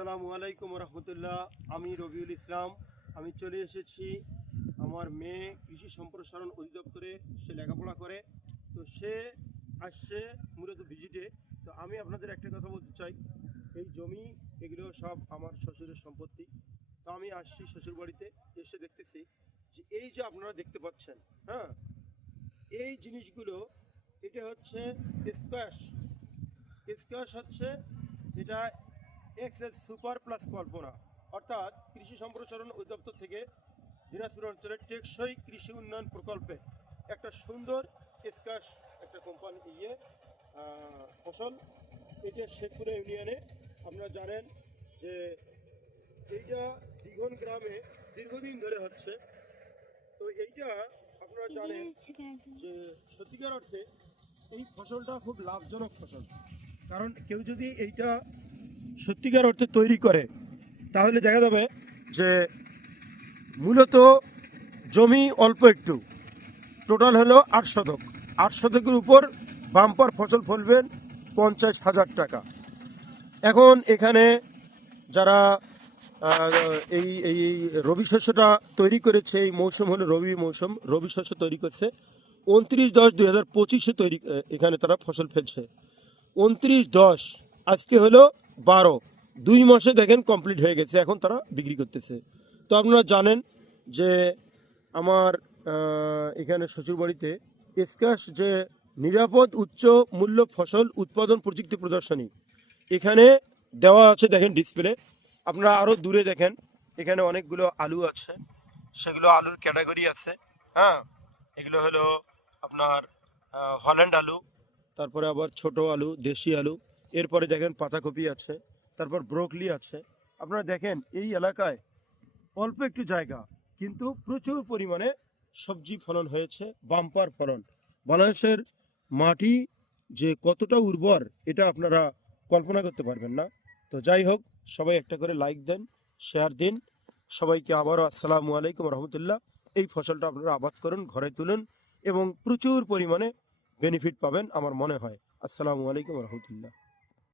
আসসালামু আলাইকুম রহমতুল্লাহ। আমি রবিউল ইসলাম। আমি চলে এসেছি আমার মেয়ে কৃষি সম্প্রসারণ অধিদপ্তরে, সে লেখাপড়া করে। তো সে আসছে মূলত ভিজিটে। তো আমি আপনাদের একটা কথা বলতে চাই, এই জমি এগুলো সব আমার শ্বশুরের সম্পত্তি। তো আমি আসছি শ্বশুর বাড়িতে, এসে দেখতেছি যে এই যে আপনারা দেখতে পাচ্ছেন, হ্যাঁ, এই জিনিসগুলো, এটা হচ্ছে স্কোয়াশ। স্কোয়াশ হচ্ছে এটা এক্সেল সুপার প্লাস কল্পনা, অর্থাৎ কৃষি সম্প্রসারণ অধিদপ্তর থেকে দিনাজপুর অঞ্চলের টেকসই কৃষি উন্নয়ন প্রকল্পে একটা সুন্দর স্কোয়াশ একটা কোম্পানি ফসল। এটা শেখপুরা ইউনিয়নে। আপনারা জানেন যে এইটা দিঘন গ্রামে দীর্ঘদিন ধরে হচ্ছে। তো এইটা আপনারা জানেন যে সত্যিকার অর্থে এই ফসলটা খুব লাভজনক ফসল। কারণ কেউ যদি এইটা সত্যিকার অর্থে তৈরি করে, তাহলে দেখা যাবে যে মূলত জমি অল্প একটু, টোটাল হলো 8 শতক। 8 শতকের উপর বাম্পার ফসল ফলবেন 50,000 টাকা। এখন এখানে যারা এই এই রবি শস্যটা তৈরি করেছে, এই মৌসুম হলো রবি শস্য তৈরি করছে 29/10/2025 তৈরি, এখানে তারা ফসল ফেলছে 29/10, আজকে হলো 12, 2 মাসে দেখেন কমপ্লিট হয়ে গেছে, এখন তারা বিক্রি করতেছে। তো আপনারা জানেন যে আমার এখানে শ্বশুরবাড়িতে স্কোয়াশ যে নিরাপদ উচ্চ মূল্য ফসল উৎপাদন প্রযুক্তি প্রদর্শনী এখানে দেওয়া আছে, দেখেন ডিসপ্লে। আপনারা আরও দূরে দেখেন, এখানে অনেকগুলো আলু আছে, সেগুলো আলুর ক্যাটাগরি আছে। হ্যাঁ, এগুলো হলো আপনার হল্যান্ড আলু, তারপরে আবার ছোট আলু, দেশি আলু, এরপরে দেখেন পাতাকপি আছে, তারপর ব্রোকলি আছে। আপনারা দেখেন এই এলাকায় অল্প একটু জায়গা, কিন্তু প্রচুর পরিমাণে সবজি ফলন হয়েছে, বাম্পার ফলন। বাংলাদেশের মাটি যে কতটা উর্বর, এটা আপনারা কল্পনা করতে পারবেন না। তো যাই হোক, সবাই একটা করে লাইক দেন, শেয়ার দিন। সবাইকে আবারও আসসালামু আলাইকুম রহমতুল্লাহ। এই ফসলটা আপনারা আবাদ করুন, ঘরে তুলুন এবং প্রচুর পরিমাণে বেনিফিট পাবেন আমার মনে হয়। আসসালামু আলাইকুম রহমতুল্লাহ।